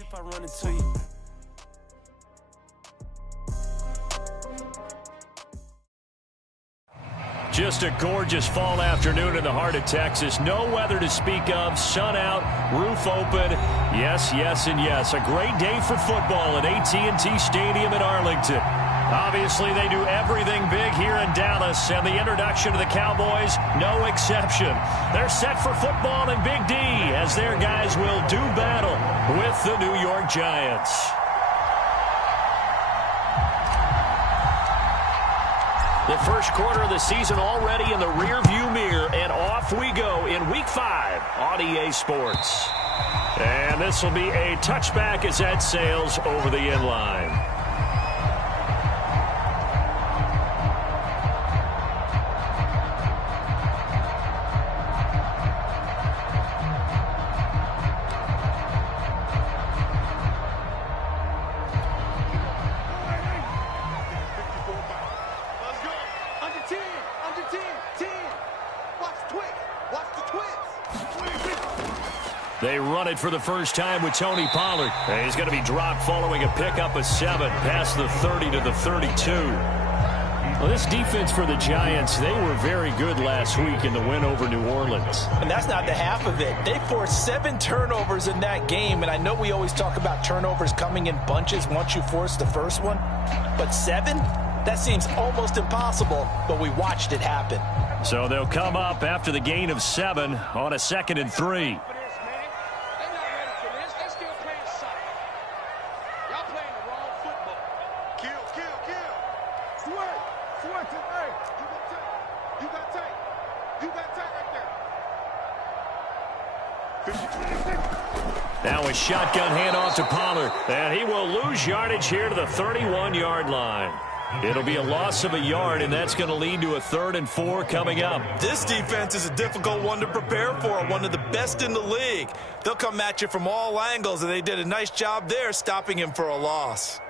if I run into you. Just a gorgeous fall afternoon in the heart of Texas. No weather to speak of. Sun out, roof open. Yes, yes, and yes. A great day for football at AT&T Stadium in Arlington. Obviously, they do everything big here in Dallas, and the introduction of the Cowboys, no exception. They're set for football in Big D as their guys will do battle with the New York Giants. The first quarter of the season already in the rearview mirror, and off we go in Week 5 on EA Sports. And this will be a touchback as that sails over the end line. They run it for the first time with Tony Pollard. And he's going to be dropped following a pickup of 7 past the 30 to the 32. Well, this defense for the Giants, they were very good last week in the win over New Orleans. And that's not the half of it. They forced 7 turnovers in that game, and I know we always talk about turnovers coming in bunches once you force the first one. But 7? That seems almost impossible, but we watched it happen. So they'll come up after the gain of 7 on a 2nd and 3. Now a shotgun handoff to Pollard, and he will lose yardage here to the 31-yard line. It'll be a loss of a yard, and that's going to lead to a 3rd and 4 coming up. This defense is a difficult one to prepare for, one of the best in the league. They'll come at you from all angles, and they did a nice job there stopping him for a loss.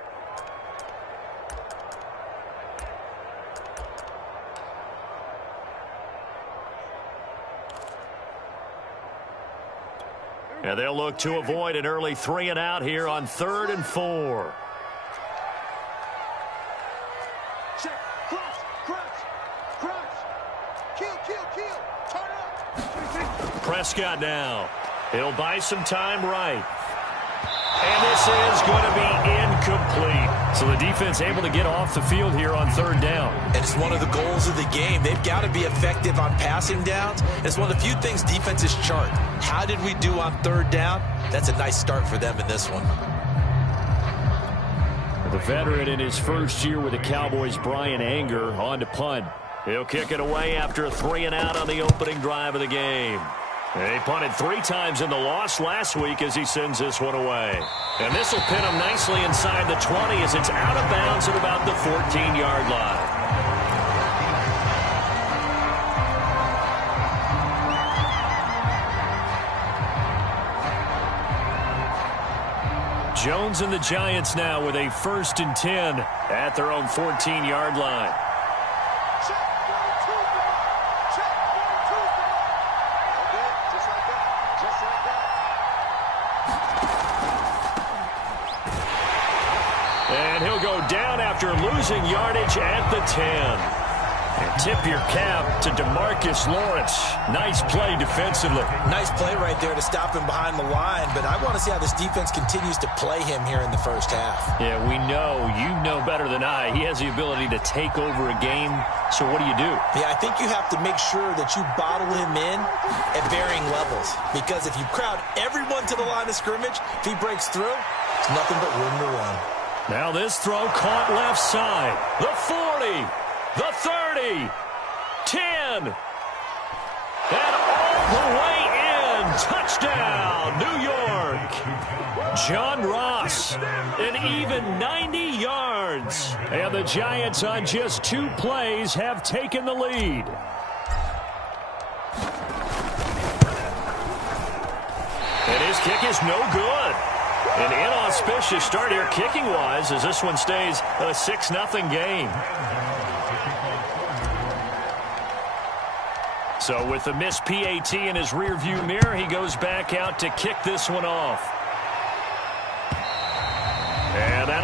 And they'll look to avoid an early 3 and out here on 3rd and 4. Check, cross, kill, turn up. Prescott now. He'll buy some time right. And this is going to be incomplete. So the defense able to get off the field here on 3rd down. And it's one of the goals of the game. They've got to be effective on passing downs. It's one of the few things defenses chart. How did we do on 3rd down? That's a nice start for them in this one. The veteran in his first year with the Cowboys, Brian Anger, on to punt. He'll kick it away after a 3 and out on the opening drive of the game. He punted 3 times in the loss last week as he sends this one away. And this will pin him nicely inside the 20 as it's out of bounds at about the 14-yard line. Jones and the Giants now with a 1st and 10 at their own 14-yard line. And he'll go down after losing yardage at the 10. And tip your cap to DeMarcus Lawrence. Nice play defensively. Nice play right there to stop him behind the line, but I want to see how this defense continues to play him here in the first half. Yeah, we know. You know better than I. He has the ability to take over a game, so what do you do? Yeah, I think you have to make sure that you bottle him in at varying levels, because if you crowd everyone to the line of scrimmage, if he breaks through, it's nothing but room to run. Now this throw caught left side. The 40, the 30, 10, and all the way in. Touchdown, New York. John Ross, an even 90 yards. And the Giants on just 2 plays have taken the lead. And his kick is no good. An inauspicious start here kicking-wise as this one stays a 6-0 game. So with the missed PAT in his rearview mirror, he goes back out to kick this one off.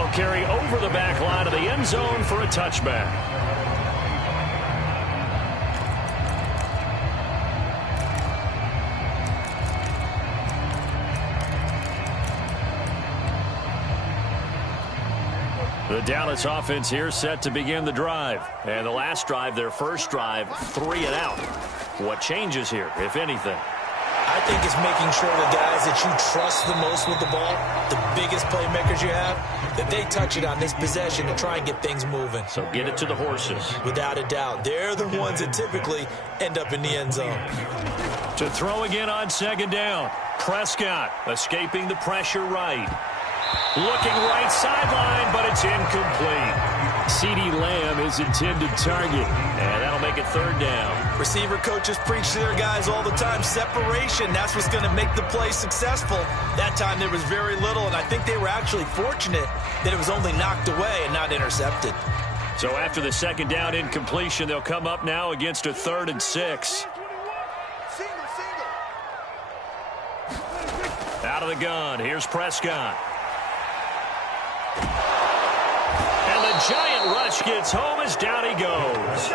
They'll carry over the back line of the end zone for a touchback. The Dallas offense here set to begin the drive. And the last drive, their first drive, 3 and out. What changes here, if anything? I think it's making sure the guys that you trust the most with the ball, the biggest playmakers you have, that they touch it on this possession to try and get things moving. So get it to the horses. Without a doubt. They're the ones that typically end up in the end zone. To throw again on second down. Prescott escaping the pressure right. Looking right sideline, but it's incomplete. CeeDee Lamb is intended target, and that'll make it third down. Receiver coaches preach to their guys all the time. Separation, that's what's going to make the play successful. That time there was very little, and I think they were actually fortunate that it was only knocked away and not intercepted. So after the second down incompletion, they'll come up now against a 3rd and 6. Out of the gun, here's Prescott. And the giant rush gets home as down he goes.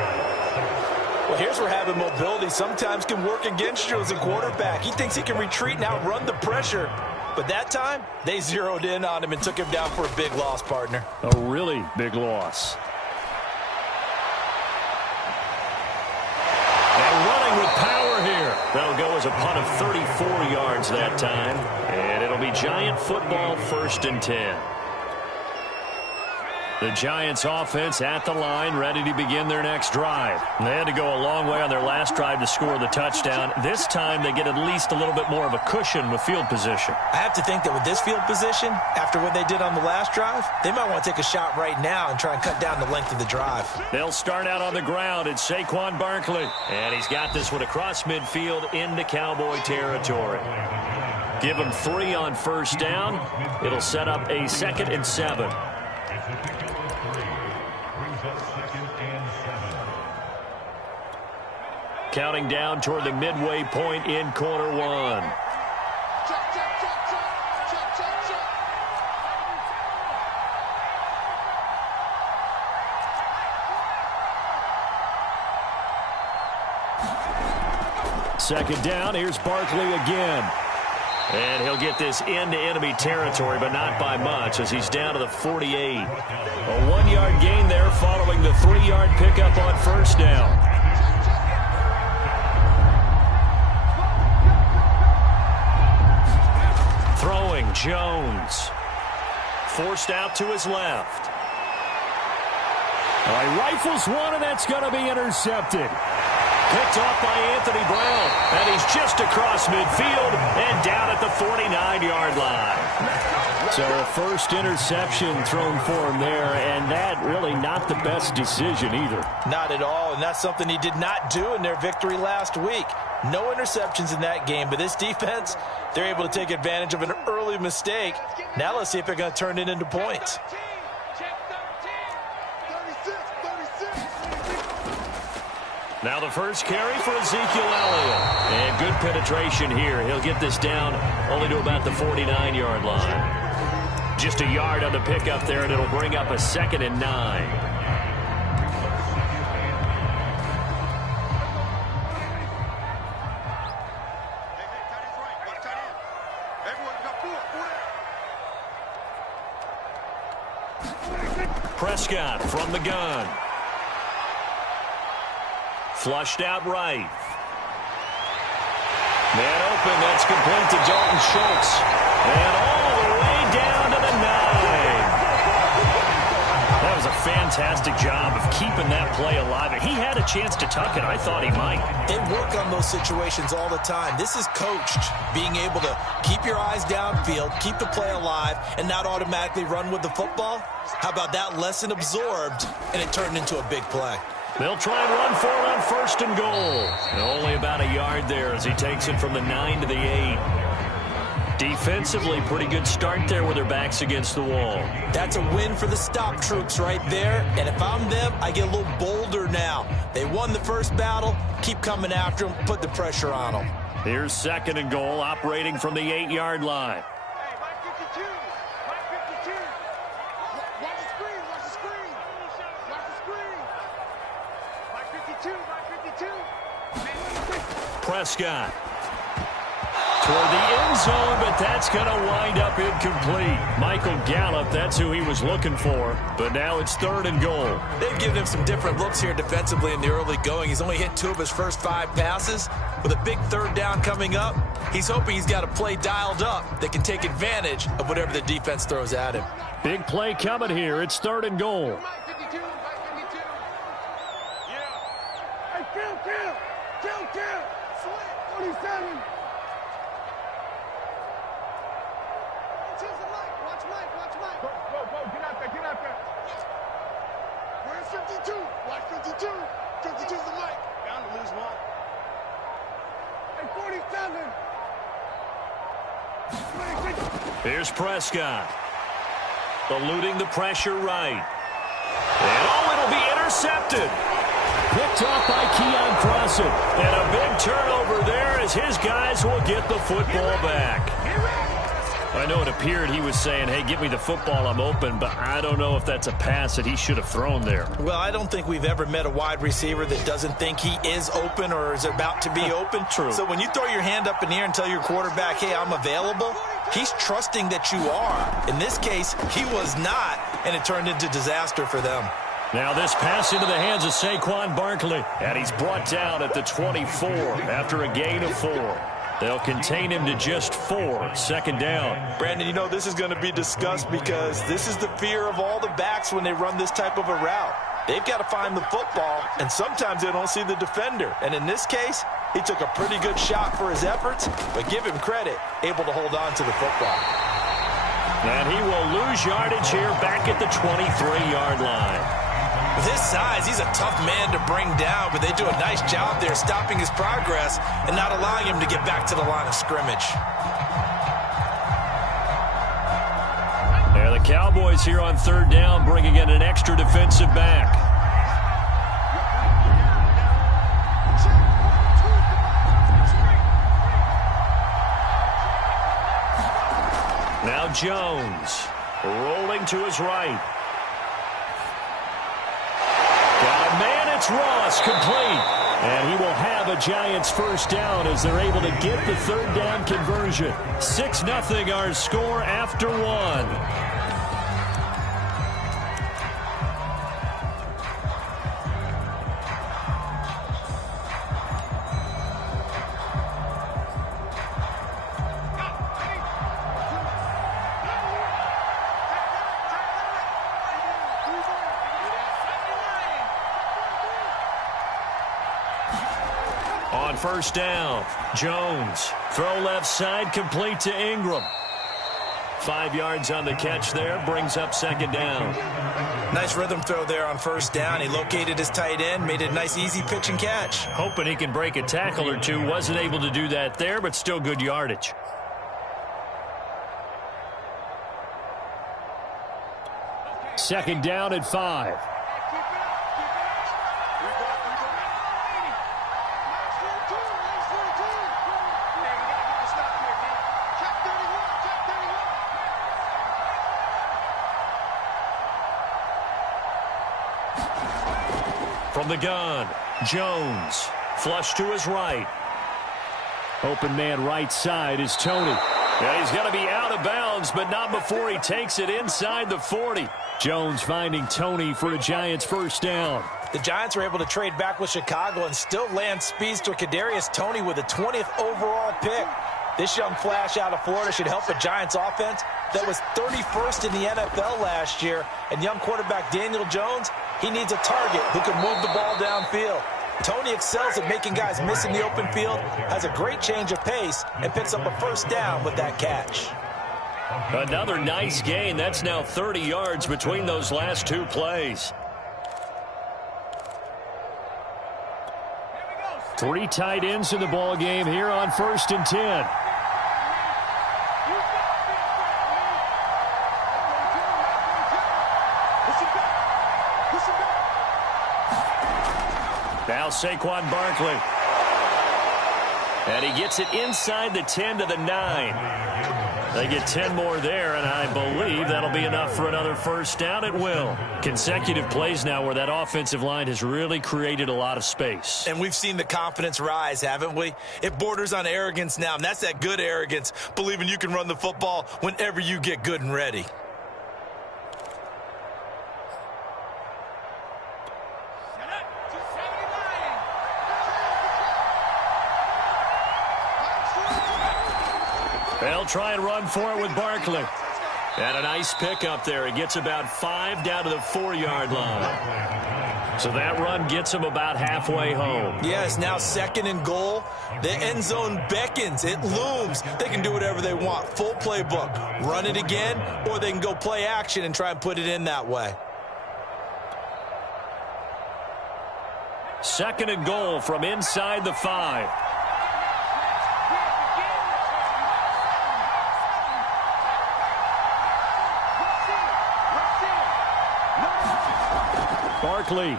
Well, here's where having mobility sometimes can work against you as a quarterback. He thinks he can retreat and outrun the pressure. But that time, they zeroed in on him and took him down for a big loss, partner. A really big loss. And running with power here. That'll go as a punt of 34 yards that time. And it'll be Giant football, 1st and 10. The Giants offense at the line, ready to begin their next drive. They had to go a long way on their last drive to score the touchdown. This time they get at least a little bit more of a cushion with field position. I have to think that with this field position, after what they did on the last drive, they might want to take a shot right now and try and cut down the length of the drive. They'll start out on the ground. It's Saquon Barkley. And he's got this one across midfield into Cowboy territory. Give him 3 on first down. It'll set up a 2nd and 7. Counting down toward the midway point in quarter 1. Second down, here's Barkley again. And he'll get this into enemy territory, but not by much as he's down to the 48. A 1-yard gain there following the 3-yard pickup on first down. Throwing, Jones. Forced out to his left. All right, rifles one, and that's going to be intercepted. Picked off by Anthony Brown, and he's just across midfield and down at the 49-yard line. So a first interception thrown for him there, and that really not the best decision either. Not at all, and that's something he did not do in their victory last week. No interceptions in that game, but this defense, they're able to take advantage of an early mistake. Now let's see if they're going to turn it into points. Now the first carry for Ezekiel Elliott. And good penetration here. He'll get this down only to about the 49-yard line. Just a yard on the pickup there, and it'll bring up a 2nd and 9. Prescott from the gun. Flushed out right. Man open, that's complete to Dalton Schultz. And all the way down to the 9. That was a fantastic job of keeping that play alive. And he had a chance to tuck it. I thought he might. They work on those situations all the time. This is coached, being able to keep your eyes downfield, keep the play alive, and not automatically run with the football. How about that lesson absorbed, and it turned into a big play. They'll try and run for it on 1st and goal. And only about a yard there as he takes it from the 9 to the 8. Defensively, pretty good start there with their backs against the wall. That's a win for the stop troops right there. And if I'm them, I get a little bolder now. They won the first battle. Keep coming after them. Put the pressure on them. Here's 2nd and goal, operating from the 8-yard line. Prescott. Toward the end zone, but that's going to wind up incomplete. Michael Gallup, that's who he was looking for. But now it's 3rd and goal. They've given him some different looks here defensively in the early going. He's only hit 2 of his first 5 passes. With a big 3rd down coming up, he's hoping he's got a play dialed up that can take advantage of whatever the defense throws at him. Big play coming here. It's 3rd and goal. Kill. 47. Watch Mike. Go. Get out there. Where's 52? Watch 52. 52's the mic. Bound to lose one. Hey, 47. Here's Prescott. Eluding the pressure right. And it'll be intercepted. Picked off by Keon Crossen. And a big turnover there as his guys will get the football back. I know it appeared he was saying, hey, give me the football, I'm open, but I don't know if that's a pass that he should have thrown there. Well, I don't think we've ever met a wide receiver that doesn't think he is open or is about to be open. True. So when you throw your hand up in the air and tell your quarterback, hey, I'm available, he's trusting that you are. In this case, he was not, and it turned into disaster for them. Now this pass into the hands of Saquon Barkley, and he's brought down at the 24 after a gain of 4. They'll contain him to just 4. 2nd down. Brandon, you know this is going to be discussed because this is the fear of all the backs when they run this type of a route. They've got to find the football, and sometimes they don't see the defender. And in this case, he took a pretty good shot for his efforts, but give him credit, able to hold on to the football. And he will lose yardage here back at the 23-yard line. With his size, he's a tough man to bring down, but they do a nice job there stopping his progress and not allowing him to get back to the line of scrimmage. And the Cowboys here on 3rd down, bringing in an extra defensive back. Now Jones, rolling to his right. Got a man, it's Ross, complete. And he will have a Giants 1st down as they're able to get the 3rd down conversion. 6-0 our score after 1. On 1st down, Jones. Throw left side, complete to Ingram. 5 yards on the catch there, brings up 2nd down. Nice rhythm throw there on 1st down. He located his tight end, made it a nice easy pitch and catch. Hoping he can break a tackle or two. Wasn't able to do that there, but still good yardage. Second down at 5. From the gun, Jones. Flush to his right. Open man right side is Tony. Yeah, he's going to be out of bounds, but not before he takes it inside the 40. Jones finding Tony for a Giants 1st down. The Giants were able to trade back with Chicago and still land speedster Kadarius Toney with a 20th overall pick. This young flash out of Florida should help a Giants offense that was 31st in the NFL last year. And young quarterback Daniel Jones, he needs a target who can move the ball downfield. Toney excels at making guys miss in the open field, has a great change of pace, and picks up a 1st down with that catch. Another nice gain. That's now 30 yards between those last 2 plays. 3 tight ends in the ball game here on 1st and 10. Now Saquon Barkley. And he gets it inside the 10 to the 9. They get 10 more there, and I believe that'll That'll be enough for another first down. It will. Consecutive plays now where that offensive line has really created a lot of space. And we've seen the confidence rise, haven't we? It borders on arrogance now, and that's that good arrogance, believing you can run the football whenever you get good and ready. They'll try and run for it with Barkley. And a nice pick up there. He gets about 5 down to the 4-yard line. So that run gets him about halfway home. Yeah, it's now 2nd and goal. The end zone beckons. It looms. They can do whatever they want. Full playbook. Run it again, or they can go play action and try and put it in that way. 2nd and goal from inside the 5. Barkley.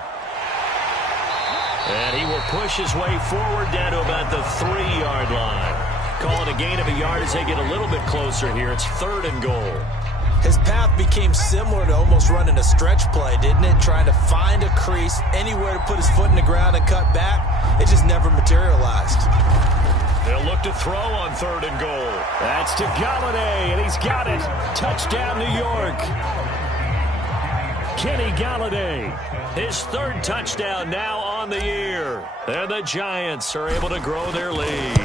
And he will push his way forward down to about the 3-yard line. Calling a gain of a yard as they get a little bit closer here. It's 3rd and goal. His path became similar to almost running a stretch play, didn't it? Trying to find a crease, anywhere to put his foot in the ground and cut back. It just never materialized. They'll look to throw on 3rd and goal. That's to Galladay, and he's got it. Touchdown, New York. Kenny Galladay, his 3rd touchdown now on the year. And the Giants are able to grow their lead.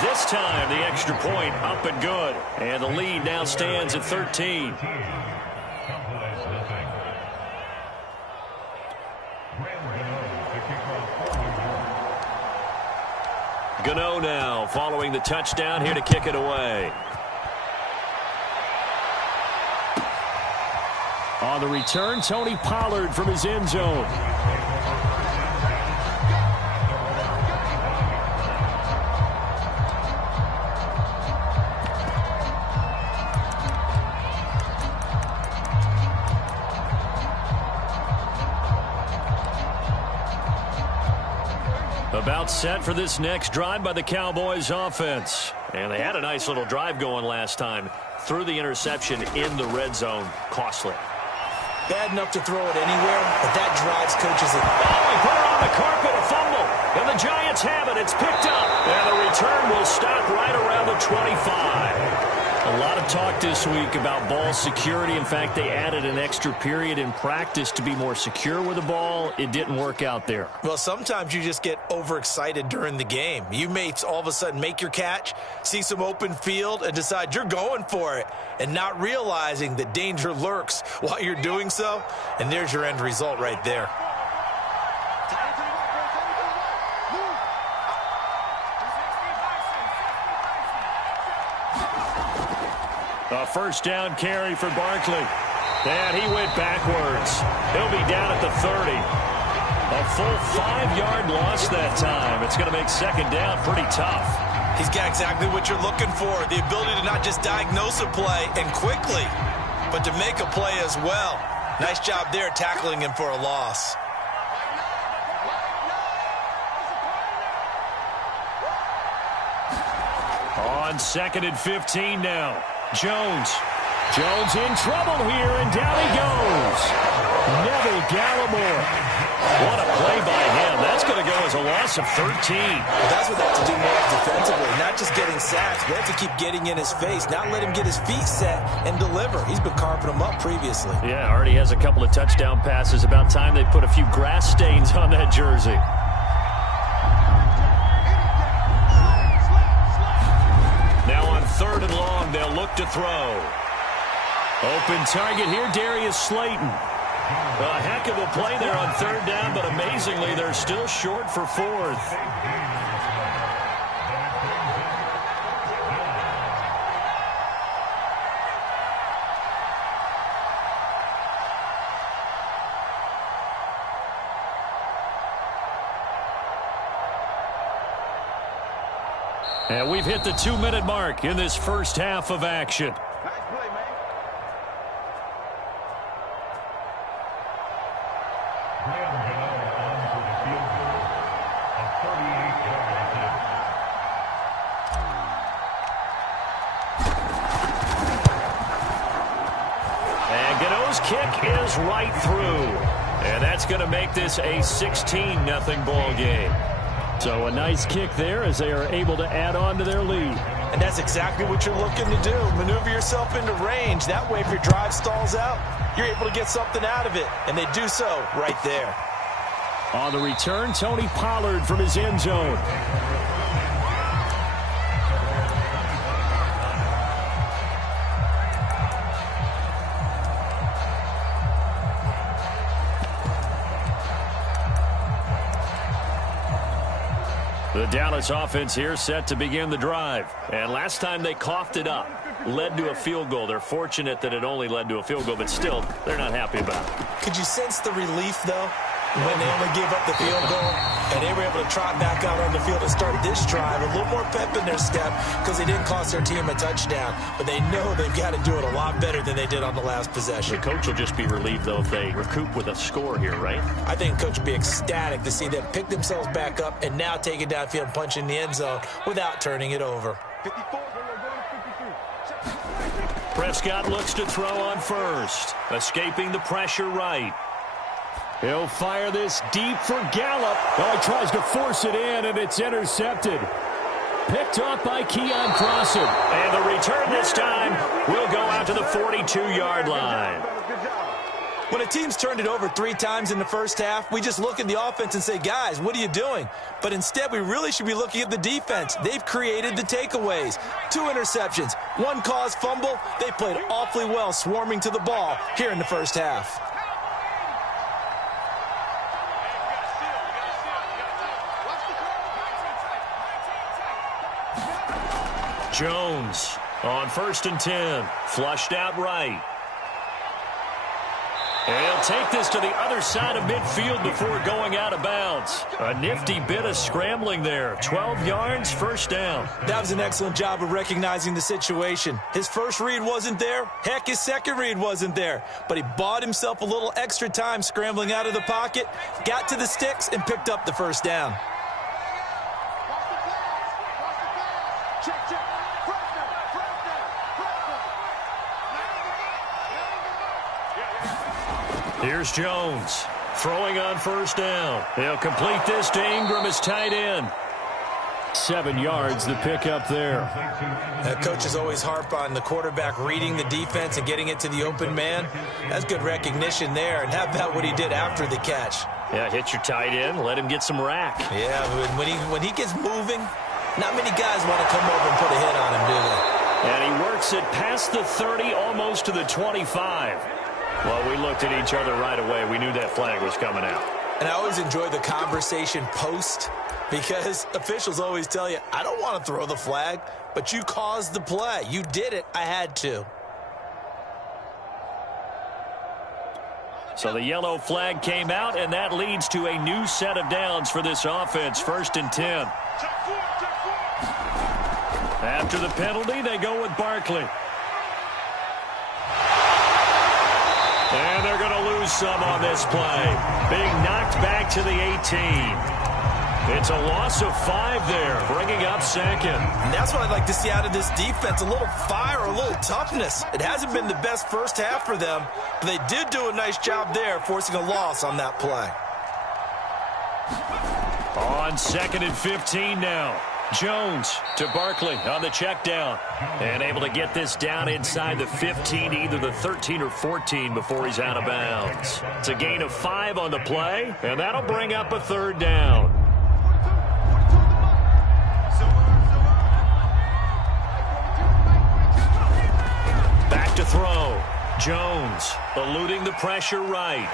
This time, the extra point up and good. And the lead now stands at 13. Gano now following the touchdown here to kick it away. On the return, Tony Pollard from his end zone. About set for this next drive by the Cowboys offense. And they had a nice little drive going last time. Threw the interception in the red zone. Costly. Bad enough to throw it anywhere, but that drives coaches. Oh, he put it on the carpet, a fumble. And the Giants have it. It's picked up. And the return will stop right around the 25. A lot of talk this week about ball security. In fact, they added an extra period in practice to be more secure with the ball. It didn't work out there. Well, sometimes you just get overexcited during the game. You may all of a sudden make your catch, see some open field, and decide you're going for it, and not realizing that danger lurks while you're doing so. And there's your end result right there. A first down carry for Barkley. And he went backwards. He'll be down at the 30. A full 5-yard loss that time. It's going to make 2nd down pretty tough. He's got exactly what you're looking for. The ability to not just diagnose a play and quickly, but to make a play as well. Nice job there tackling him for a loss. On 2nd and 15 now. Jones in trouble here, and down he goes. Neville Gallimore. What a play by him. That's going to go as a loss of 13. Well, that's what they have to do more defensively, not just getting sacks. They have to keep getting in his face, not let him get his feet set and deliver. He's been carving them up previously. Yeah, already has a couple of touchdown passes. About time they put a few grass stains on that jersey. Now on 3rd and long, they'll look to throw. Open target here, Darius Slayton. A heck of a play there on 3rd down, but amazingly, they're still short for 4th. And we've hit the 2-minute mark in this first half of action. Nice play, man. Gano's kick is right through. And that's going to make this a 16-0 ball game. So a nice kick there as they are able to add on to their lead. And that's exactly what you're looking to do. Maneuver yourself into range. That way, if your drive stalls out, you're able to get something out of it. And they do so right there. On the return, Tony Pollard from his end zone. The Dallas offense here set to begin the drive. And last time they coughed it up, led to a field goal. They're fortunate that it only led to a field goal, but still, they're not happy about it. Could you sense the relief, though, when they only gave up the field goal and they were able to trot back out on the field to start this drive? A little more pep in their step because they didn't cost their team a touchdown, but they know they've got to do it a lot better than they did on the last possession. The coach will just be relieved, though, if they recoup with a score here, right? I think the coach will be ecstatic to see them pick themselves back up and now take it downfield and punch in the end zone without turning it over. Prescott looks to throw on first, escaping the pressure right. He'll fire this deep for Gallup. Oh, he tries to force it in, and it's intercepted. Picked off by Keon Crossen. And the return this time will go out to the 42-yard line. When a team's turned it over 3 times in the first half, we just look at the offense and say, guys, what are you doing? But instead, we really should be looking at the defense. They've created the takeaways. 2 interceptions, 1 caused fumble. They played awfully well swarming to the ball here in the first half. Jones on 1st and 10. Flushed out right. And he'll take this to the other side of midfield before going out of bounds. A nifty bit of scrambling there. 12 yards, first down. That was an excellent job of recognizing the situation. His first read wasn't there. Heck, his second read wasn't there. But he bought himself a little extra time scrambling out of the pocket, got to the sticks, and picked up the first down. Here's Jones throwing on first down. He'll complete this to Ingram as tight end. 7 yards, the pickup there. Coaches always harp on the quarterback reading the defense and getting it to the open man. That's good recognition there. And how about what he did after the catch? Yeah, hit your tight end, let him get some rack. Yeah, when he gets moving, not many guys want to come over and put a hit on him, do they? And he works it past the 30, almost to the 25. Well, we looked at each other right away. We knew that flag was coming out. And I always enjoy the conversation post because officials always tell you, I don't want to throw the flag, but you caused the play. You did it. I had to. So the yellow flag came out, and that leads to a new set of downs for this offense. 1st and 10. After the penalty, they go with Barkley. And they're going to lose some on this play. Being knocked back to the 18. It's a loss of 5 there, bringing up 2nd. And that's what I'd like to see out of this defense, a little fire, a little toughness. It hasn't been the best first half for them, but they did do a nice job there, forcing a loss on that play. On 2nd and 15 now. Jones to Barkley on the check down. And able to get this down inside the 15, either the 13 or 14 before he's out of bounds. It's a gain of 5 on the play, and that'll bring up a 3rd down. Back to throw. Jones eluding the pressure right.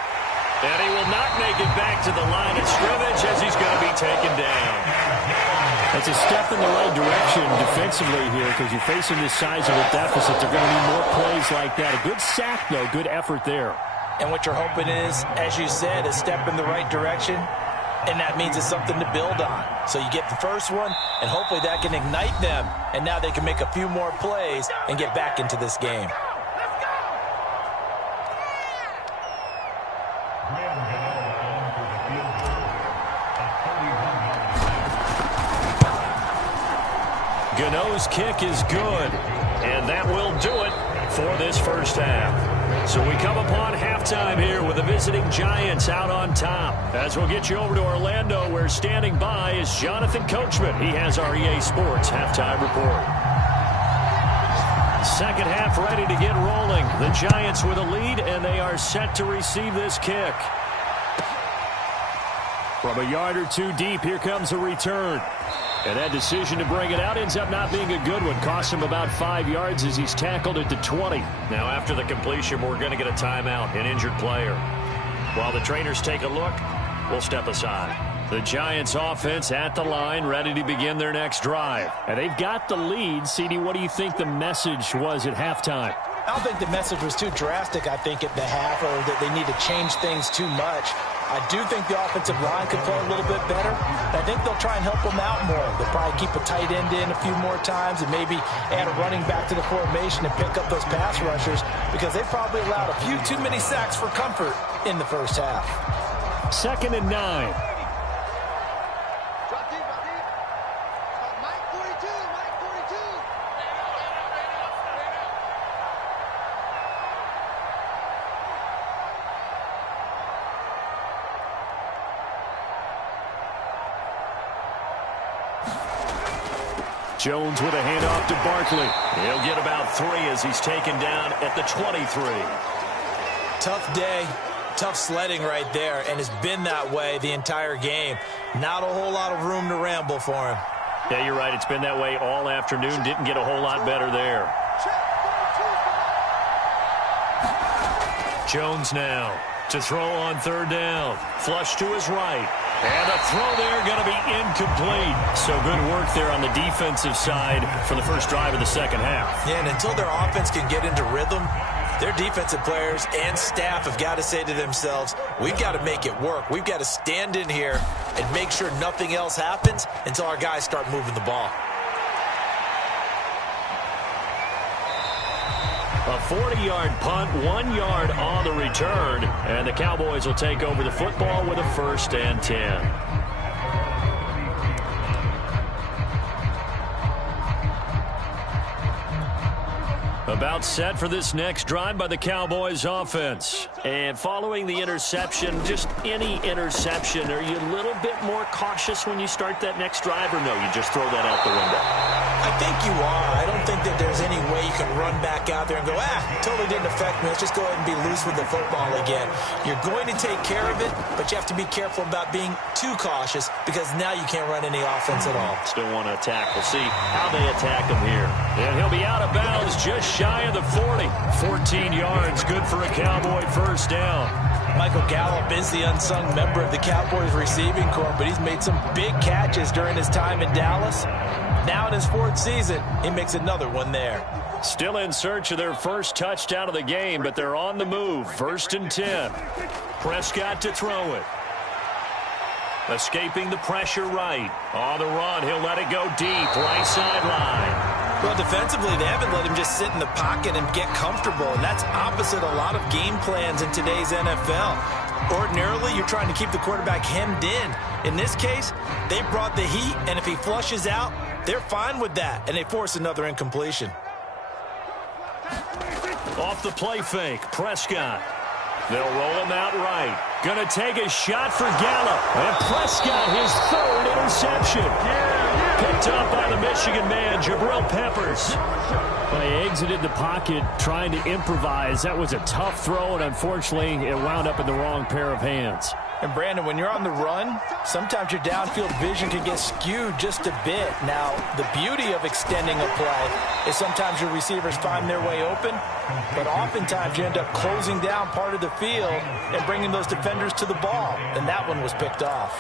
And he will not make it back to the line of scrimmage as he's going to be taken down. It's a step in the right direction defensively here because you're facing this size of a deficit. They're going to need more plays like that. A good sack, though. Good effort there. And what you're hoping is, as you said, a step in the right direction, and that means it's something to build on. So you get the first one, and hopefully that can ignite them, and now they can make a few more plays and get back into this game. Gano's kick is good, and that will do it for this first half. So we come upon halftime here with the visiting Giants out on top. As we'll get you over to Orlando, where standing by is Jonathan Coachman. He has our EA Sports halftime report. Second half ready to get rolling. The Giants with a lead, and they are set to receive this kick. From a yard or two deep, here comes a return. And that decision to bring it out ends up not being a good one. Cost him about 5 yards as he's tackled at the 20. Now after the completion, we're going to get a timeout, an injured player. While the trainers take a look, we'll step aside. The Giants offense at the line, ready to begin their next drive. And they've got the lead. CD, what do you think the message was at halftime? I don't think the message was too drastic, I think, at the half, or that they need to change things too much. I do think the offensive line could play a little bit better. I think they'll try and help them out more. They'll probably keep a tight end in a few more times and maybe add a running back to the formation and pick up those pass rushers, because they probably allowed a few too many sacks for comfort in the first half. 2nd and 9. Jones with a handoff to Barkley. He'll get about 3 as he's taken down at the 23. Tough day, tough sledding right there, and it's been that way the entire game. Not a whole lot of room to ramble for him. Yeah, you're right. It's been that way all afternoon. Didn't get a whole lot better there. Jones now to throw on 3rd down. Flush to his right. And the throw there going to be incomplete. So good work there on the defensive side for the first drive of the second half. Yeah, and until their offense can get into rhythm, their defensive players and staff have got to say to themselves, we've got to make it work. We've got to stand in here and make sure nothing else happens until our guys start moving the ball. A 40-yard punt, 1 yard on the return, and the Cowboys will take over the football with a 1st and 10. About set for this next drive by the Cowboys offense. And following the interception, just any interception, are you a little bit more cautious when you start that next drive, or no, you just throw that out the window? I think you are. I don't think that there's any way you can run back out there and go, totally didn't affect me. Let's just go ahead and be loose with the football again. You're going to take care of it, but you have to be careful about being too cautious, because now you can't run any offense at all. Still want to attack. We'll see how they attack him here. And he'll be out of bounds just shy of the 40. 14 yards, good for a Cowboy 1st down. Michael Gallup is the unsung member of the Cowboys receiving corps, but he's made some big catches during his time in Dallas. Now in his 4th season, he makes another one there. Still in search of their first touchdown of the game, but they're on the move. 1st and 10. Prescott to throw it. Escaping the pressure right. On the run, he'll let it go deep. Right sideline. Well, defensively, they haven't let him just sit in the pocket and get comfortable, and that's opposite a lot of game plans in today's NFL. Ordinarily, you're trying to keep the quarterback hemmed in. In this case, they brought the heat, and if he flushes out, they're fine with that, and they force another incompletion. Off the play fake, Prescott. They'll roll him out right. Gonna take a shot for Gallup. And Prescott, his 3rd interception. Picked up by the Michigan man, Jabril Peppers. Well, he exited the pocket trying to improvise. That was a tough throw, and unfortunately, it wound up in the wrong pair of hands. And, Brandon, when you're on the run, sometimes your downfield vision can get skewed just a bit. Now, the beauty of extending a play is sometimes your receivers find their way open, but oftentimes you end up closing down part of the field and bringing those defenders to the ball, and that one was picked off.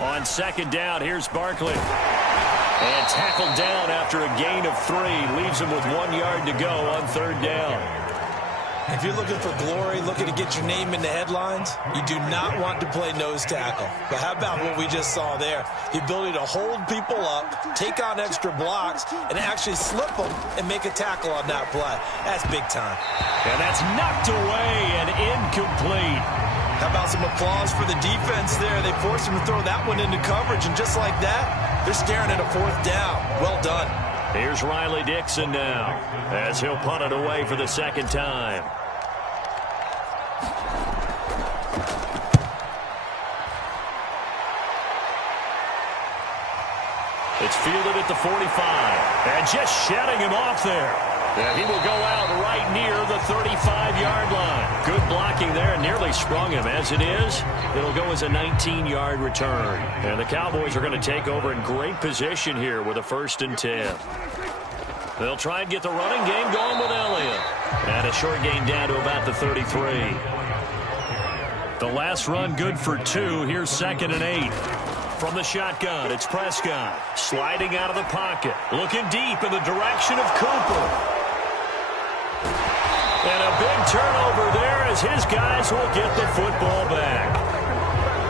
On 2nd down, here's Barkley. And tackled down after a gain of 3. Leaves him with 1 yard to go on 3rd down. If you're looking for glory, looking to get your name in the headlines, you do not want to play nose tackle. But how about what we just saw there? The ability to hold people up, take on extra blocks, and actually slip them and make a tackle on that play. That's big time. And that's knocked away and incomplete. How about some applause for the defense there? They forced him to throw that one into coverage, and just like that, they're staring at a fourth down. Well done. Here's Riley Dixon now, as he'll punt it away for the second time. It's fielded at the 45, and just shedding him off there. And he will go out right near the 35-yard line. Good blocking there, and nearly sprung him. As it is, it'll go as a 19-yard return. And the Cowboys are going to take over in great position here with a 1st and 10. They'll try and get the running game going with Elliott. And a short gain down to about the 33. The last run good for 2. Here's 2nd and 8. From the shotgun, it's Prescott. Sliding out of the pocket. Looking deep in the direction of Cooper. And a big turnover there as his guys will get the football back.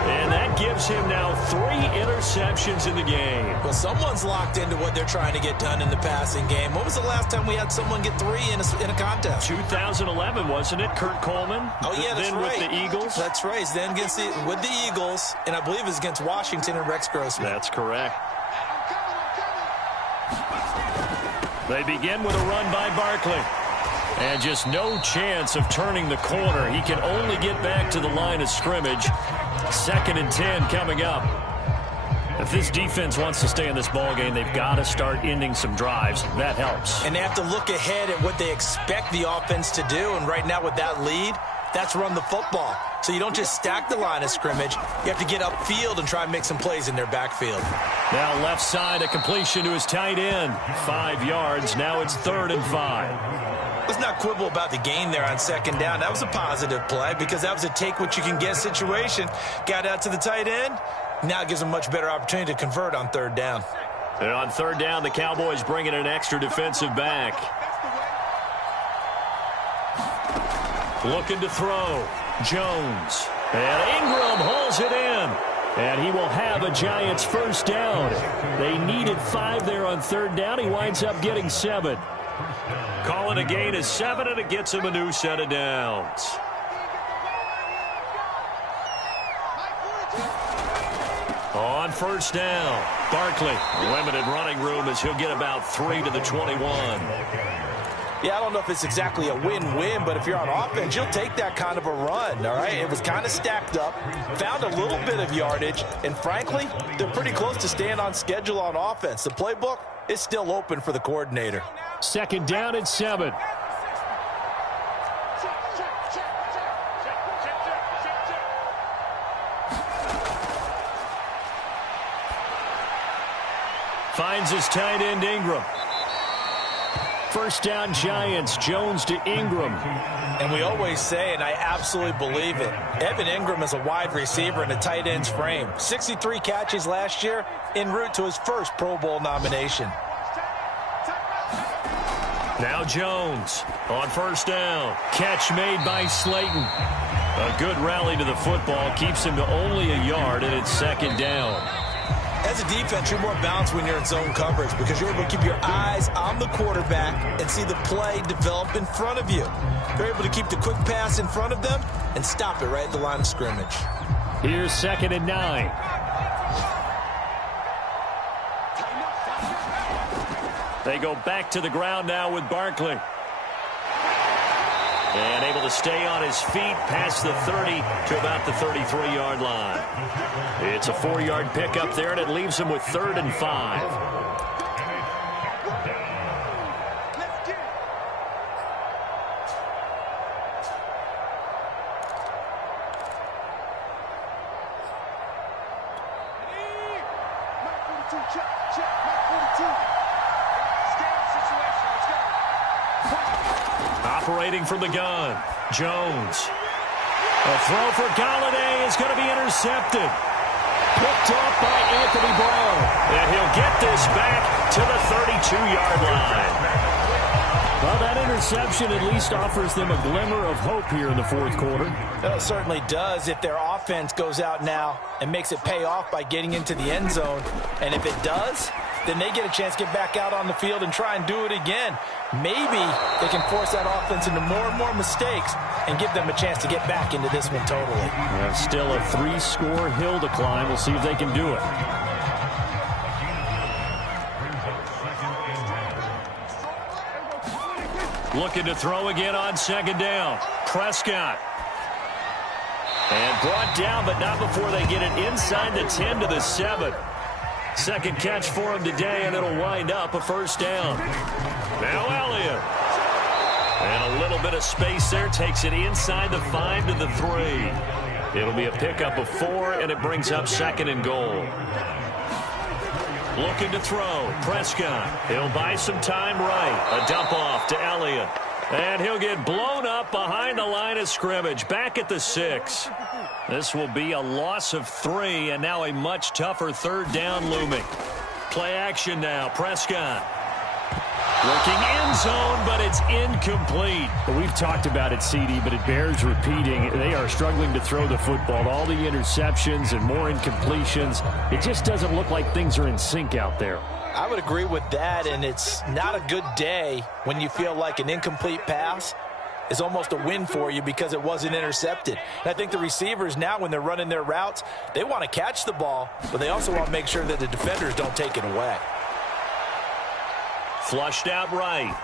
And that gives him now 3 interceptions in the game. Well, someone's locked into what they're trying to get done in the passing game. When was the last time we had someone get 3 in a contest? 2011, wasn't it? Kurt Coleman? Oh, yeah, that's then right. With the Eagles? That's right. Then with the Eagles, and I believe it was against Washington and Rex Grossman. That's correct. They begin with a run by Barkley. And just no chance of turning the corner. He can only get back to the line of scrimmage. 2nd and 10 coming up. If this defense wants to stay in this ballgame, they've got to start ending some drives. That helps. And they have to look ahead at what they expect the offense to do. And right now with that lead, that's run the football. So you don't just stack the line of scrimmage. You have to get upfield and try and make some plays in their backfield. Now left side, a completion to his tight end. 5 yards. Now it's 3rd and 5. Let's not quibble about the gain there on 2nd down. That was a positive play because that was a take-what-you-can-get situation. Got out to the tight end. Now it gives them a much better opportunity to convert on 3rd down. And on 3rd down, the Cowboys bring in an extra defensive back. Looking to throw. Jones. And Ingram hauls it in. And he will have a Giants 1st down. They needed 5 there on 3rd down. He winds up getting 7. Call it a gain of 7, and it gets him a new set of downs. On 1st down, Barkley. Limited running room as he'll get about 3 to the 21. Yeah, I don't know if it's exactly a win-win, but if you're on offense, you'll take that kind of a run, all right? It was kind of stacked up, found a little bit of yardage, and frankly, they're pretty close to staying on schedule on offense. The playbook is still open for the coordinator. 2nd down and 7. Finds his tight end Ingram. 1st down Giants. Jones to Ingram. And we always say, and I absolutely believe it, Evan Ingram is a wide receiver in a tight end's frame. 63 catches last year, en route to his 1st Pro Bowl nomination. Now Jones on 1st down. Catch made by Slayton. A good rally to the football. Keeps him to only a yard, and it's 2nd down. As a defense, you're more balanced when you're in zone coverage because you're able to keep your eyes on the quarterback and see the play develop in front of you. You're able to keep the quick pass in front of them and stop it right at the line of scrimmage. Here's 2nd and 9. They go back to the ground now with Barkley. And able to stay on his feet past the 30 to about the 33-yard line. It's a 4-yard pickup there, and it leaves him with 3rd and 5. Operating from the gun, Jones. A throw for Galladay is going to be intercepted. Picked off by Anthony Brown. And he'll get this back to the 32-yard line. Well, that interception at least offers them a glimmer of hope here in the fourth quarter. Well, it certainly does if their offense goes out now and makes it pay off by getting into the end zone. And if it does, then they get a chance to get back out on the field and try and do it again. Maybe they can force that offense into more and more mistakes and give them a chance to get back into this one totally. Well, still a 3-score hill to climb. We'll see if they can do it. Looking to throw again on second down. Prescott. And brought down, but not before they get it inside the 10 to the 7. Second catch for him today, and it'll wind up a first down. Now Elliott. And a little bit of space there. Takes it inside the 5 to the 3. It'll be a pickup of 4, and it brings up second and goal. Looking to throw. Prescott. He'll buy some time right. A dump off to Elliott. And he'll get blown up behind the line of scrimmage. Back at the 6. This will be a loss of 3, and now a much tougher third down looming. Play action now. Prescott. Looking end zone, but it's incomplete. We've talked about it, CD, but it bears repeating. They are struggling to throw the football. All the interceptions and more incompletions. It just doesn't look like things are in sync out there. I would agree with that, and it's not a good day when you feel like an incomplete pass is almost a win for you because it wasn't intercepted. And I think the receivers now, when they're running their routes, they want to catch the ball, but they also want to make sure that the defenders don't take it away. Flushed out right.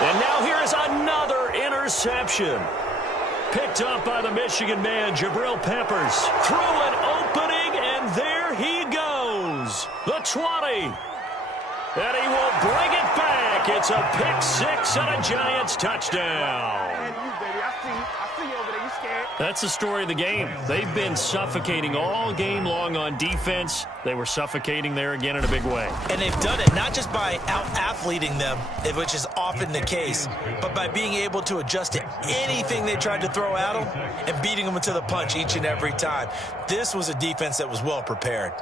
And now here is another interception. Picked up by the Michigan man, Jabril Peppers. Through an opening, and there he goes. The 20. And he will bring it back. It's a pick-6 and a Giants touchdown. That's the story of the game. They've been suffocating all game long on defense. They were suffocating there again in a big way. And they've done it not just by out-athleting them, which is often the case, but by being able to adjust to anything they tried to throw at them and beating them into the punch each and every time. This was a defense that was well prepared.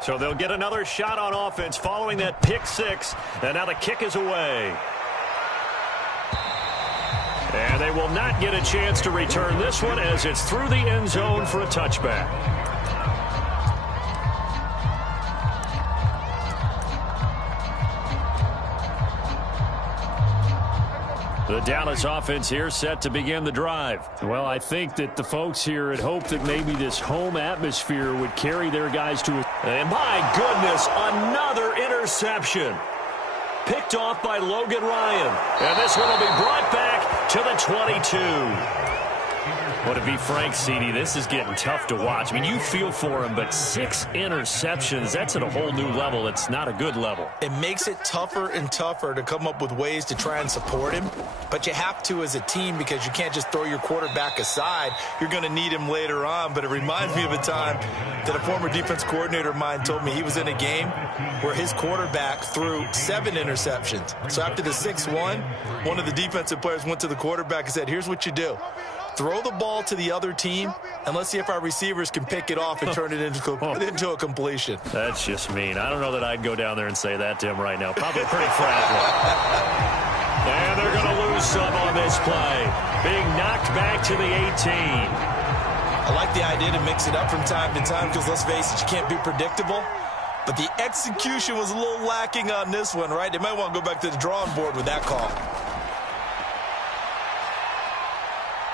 So they'll get another shot on offense following that pick-6. And now the kick is away. And they will not get a chance to return this one as it's through the end zone for a touchback. The Dallas offense here set to begin the drive. Well, I think that the folks here had hoped that maybe this home atmosphere would carry their guys to it. And my goodness, another interception. Picked off by Logan Ryan. And this one will be brought back to the 22. Well, to be frank, CD, this is getting tough to watch. I mean, you feel for him, but 6 interceptions, that's at a whole new level. It's not a good level. It makes it tougher and tougher to come up with ways to try and support him. But you have to as a team because you can't just throw your quarterback aside. You're going to need him later on. But it reminds me of a time that a former defense coordinator of mine told me he was in a game where his quarterback threw 7 interceptions. So after the 6-1, one of the defensive players went to the quarterback and said, here's what you do. Throw the ball to the other team, and let's see if our receivers can pick it off and turn it into a completion. That's just mean. I don't know that I'd go down there and say that to him right now. Probably pretty fragile. And they're going to lose some on this play. Being knocked back to the 18. I like the idea to mix it up from time to time because, let's face it, you can't be predictable. But the execution was a little lacking on this one, right? They might want to go back to the drawing board with that call.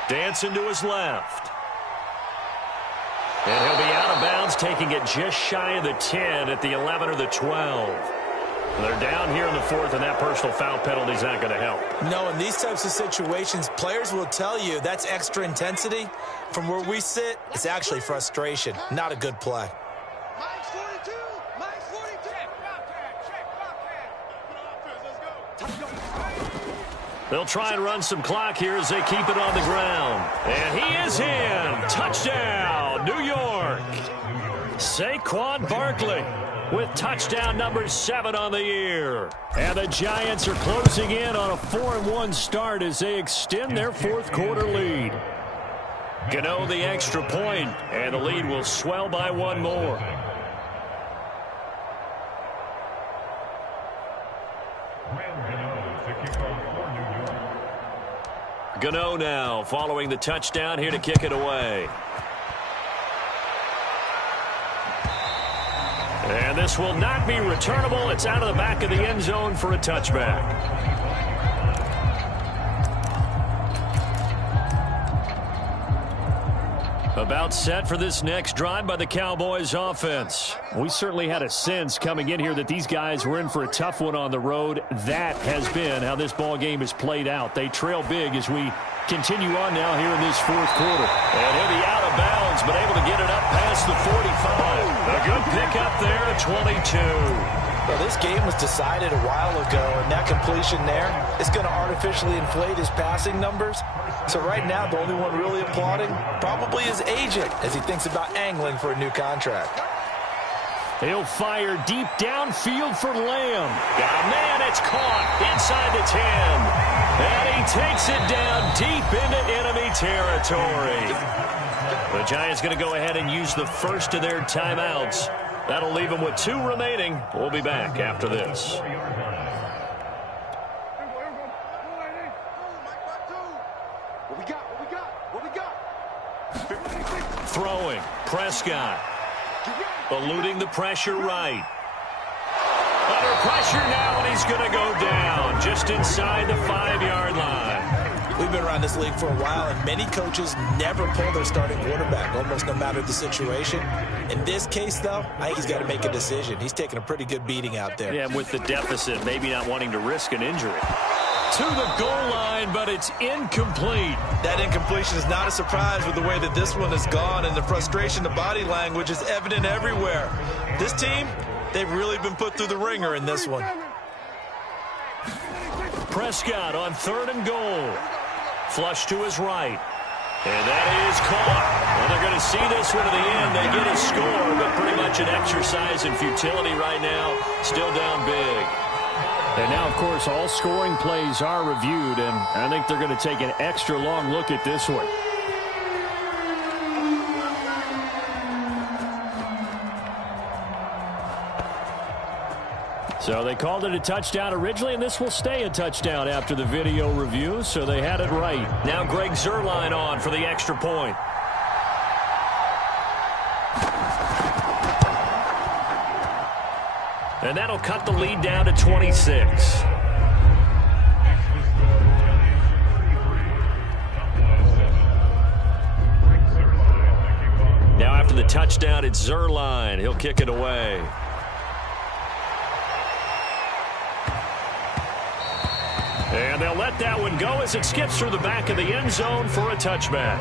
Dancing to his left. And he'll be out of bounds, taking it just shy of the 10 at the 11 or the 12. They're down here in the 4th, and that personal foul penalty is not going to help. No, in these types of situations, players will tell you that's extra intensity. From where we sit, it's actually frustration. Not a good play. They'll try and run some clock here as they keep it on the ground. And he is in. Touchdown, New York. Saquon Barkley with touchdown number 7 on the year. And the Giants are closing in on a 4-1 start as they extend their 4th quarter lead. Gano the extra point, and the lead will swell by one more. Gano now following the touchdown here to kick it away. And this will not be returnable. It's out of the back of the end zone for a touchback. About set for this next drive by the Cowboys offense. We certainly had a sense coming in here that these guys were in for a tough one on the road. That has been how this ball game has played out. They trail big as we continue on now here in this fourth quarter. And he'll be out of bounds, but able to get it up past the 45. A good pickup there at 22. Well, this game was decided a while ago, and that completion there is going to artificially inflate his passing numbers. So right now, the only one really applauding probably his agent as he thinks about angling for a new contract. He'll fire deep downfield for Lamb. Got a man, it's caught inside the 10. And he takes it down deep into enemy territory. The Giants going to go ahead and use the first of their timeouts. That'll leave them with 2 remaining. We'll be back after this. Throwing, Prescott. Eluding the pressure right. Under pressure now, and he's going to go down just inside the 5-yard line. We've been around this league for a while, and many coaches never pull their starting quarterback, almost no matter the situation. In this case, though, I think he's got to make a decision. He's taking a pretty good beating out there. Yeah, with the deficit, maybe not wanting to risk an injury. To the goal line, but it's incomplete. That incompletion is not a surprise with the way that this one has gone, and the frustration, the body language is evident everywhere. This team, they've really been put through the ringer in this one. Prescott on 3rd and goal. Flush to his right. And that is caught. Well, they're going to see this one to the end. They get a score, but pretty much an exercise in futility right now. Still down big. And now, of course, all scoring plays are reviewed, and I think they're going to take an extra long look at this one. So they called it a touchdown originally, and this will stay a touchdown after the video review, so they had it right. Now Greg Zuerlein on for the extra point. And that'll cut the lead down to 26. Now after the touchdown, it's Zuerlein. He'll kick it away. And they'll let that one go as it skips through the back of the end zone for a touchback.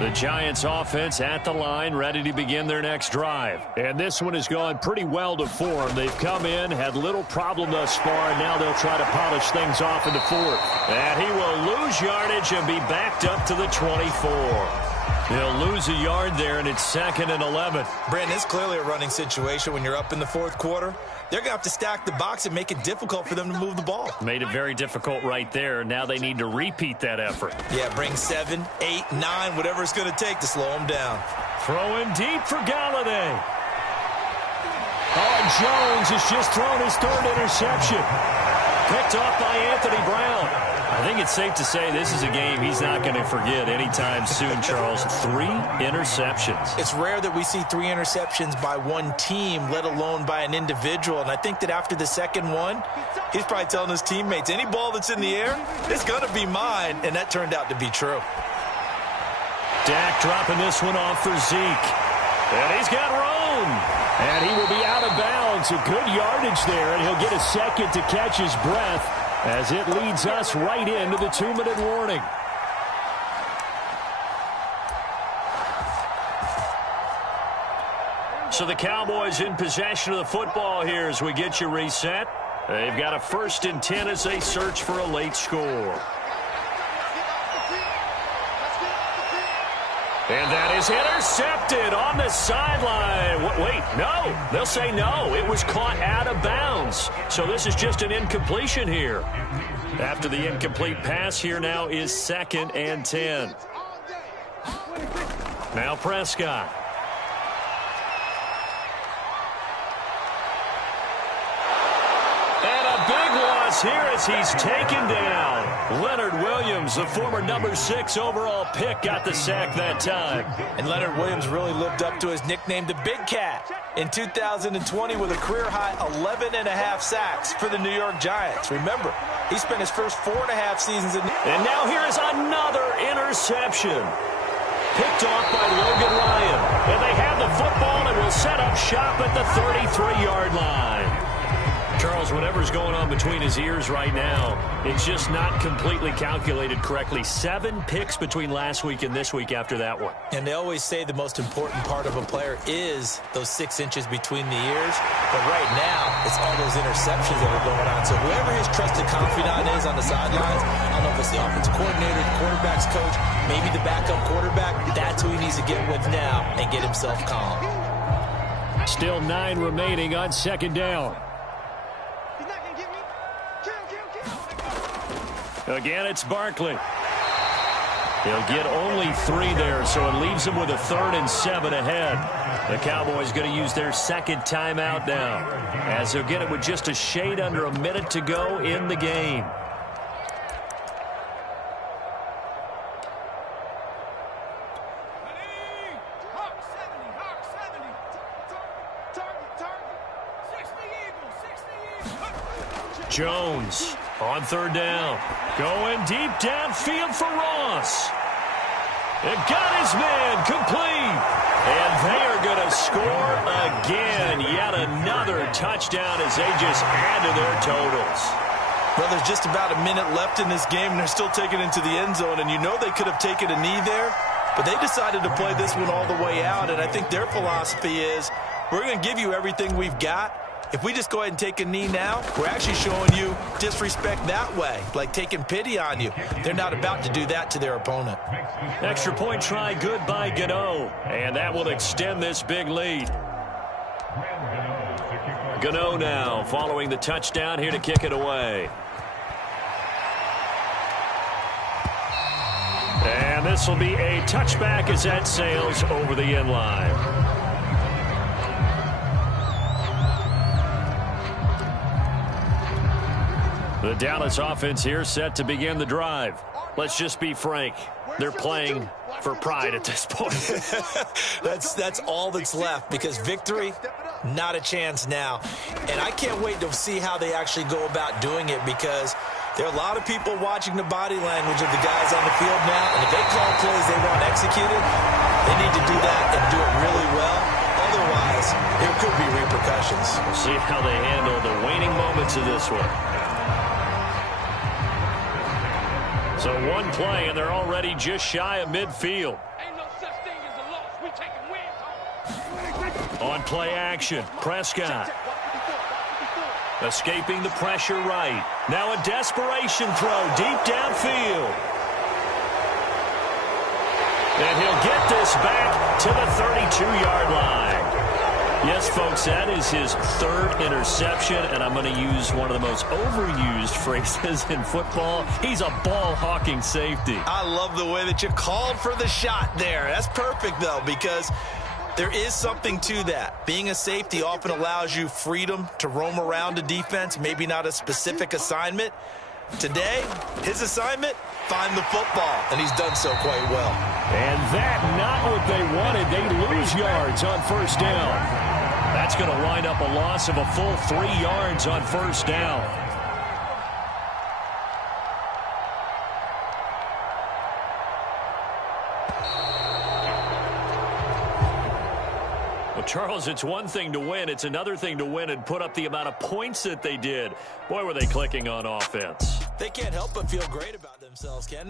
The Giants offense at the line, ready to begin their next drive. And this one has gone pretty well to form. They've come in, had little problem thus far, and now they'll try to polish things off in the 4th. And he will lose yardage and be backed up to the 24. He'll lose a yard there, and it's 2nd and 11. Brandon, it's clearly a running situation when you're up in the 4th quarter. They're going to have to stack the box and make it difficult for them to move the ball. Made it very difficult right there. Now they need to repeat that effort. Yeah, bring 7, 8, 9, whatever it's going to take to slow them down. Throwing deep for Galladay. Oh, Jones has just thrown his 3rd interception. Picked off by Anthony Brown. I think it's safe to say this is a game he's not going to forget anytime soon, Charles. 3 interceptions. It's rare that we see 3 interceptions by one team, let alone by an individual. And I think that after the second one, he's probably telling his teammates, any ball that's in the air, it's going to be mine. And that turned out to be true. Dak dropping this one off for Zeke. And he's got room. And he will be out of bounds. A good yardage there, and he'll get a second to catch his breath as it leads us right into the 2-minute warning. So the Cowboys in possession of the football here as we get you reset. They've got a 1st and 10 as they search for a late score. And that is intercepted on the sideline. Wait, no. They'll say no. It was caught out of bounds. So this is just an incompletion here. After the incomplete pass, here now is 2nd and 10. Now Prescott. And a big loss here as he's taken down. Leonard Williams, the former number 6 overall pick, got the sack that time. And Leonard Williams really lived up to his nickname, the Big Cat, in 2020 with a career-high 11.5 sacks for the New York Giants. Remember, he spent his first 4.5 seasons in... And now here is another interception. Picked off by Logan Ryan. And they have the football and will set up shop at the 33-yard line. Charles, whatever's going on between his ears right now, it's just not completely calculated correctly. 7 picks between last week and this week after that one. And they always say the most important part of a player is those 6 inches between the ears. But right now, it's all those interceptions that are going on. So whoever his trusted confidant is on the sidelines, I don't know if it's the offensive coordinator, the quarterback's coach, maybe the backup quarterback, that's who he needs to get with now and get himself calm. Still 9 remaining on 2nd down. Again, it's Barkley. He'll get only 3 there, so it leaves him with a 3rd and 7 ahead. The Cowboys going to use their 2nd timeout now, as they'll get it with just a shade under a minute to go in the game. Jones on 3rd down. Going deep downfield for Ross. It got his man complete. And they are going to score again. Yet another touchdown as they just add to their totals. Well, there's just about a minute left in this game, and they're still taking it into the end zone. And you know they could have taken a knee there, but they decided to play this one all the way out. And I think their philosophy is, we're going to give you everything we've got. If we just go ahead and take a knee now, we're actually showing you disrespect that way, like taking pity on you. They're not about to do that to their opponent. Extra point try, good by Gano. And that will extend this big lead. Gano now following the touchdown here to kick it away. And this will be a touchback as that sails over the end line. The Dallas offense here set to begin the drive. Let's just be frank. They're playing for pride at this point. That's all that's left, because victory, not a chance now. And I can't wait to see how they actually go about doing it, because there are a lot of people watching the body language of the guys on the field now. And if they call plays they want executed, they need to do that and do it really well. Otherwise, there could be repercussions. We'll see how they handle the waning moments of this one. So one play, and they're already just shy of midfield. Ain't no such thing as a loss. We taking wins home. On play action, Prescott. Escaping the pressure right. Now a desperation throw deep downfield. And he'll get this back to the 32-yard line. Yes, folks, that is his 3rd interception, and I'm going to use one of the most overused phrases in football. He's a ball-hawking safety. I love the way that you called for the shot there. That's perfect, though, because there is something to that. Being a safety often allows you freedom to roam around a defense, maybe not a specific assignment. Today, his assignment, find the football, and he's done so quite well. And that, not what they wanted. They lose yards on 1st down. That's going to wind up a loss of a full 3 yards on 1st down. Well, Charles, it's one thing to win. It's another thing to win and put up the amount of points that they did. Boy, were they clicking on offense. They can't help but feel great about themselves, can they?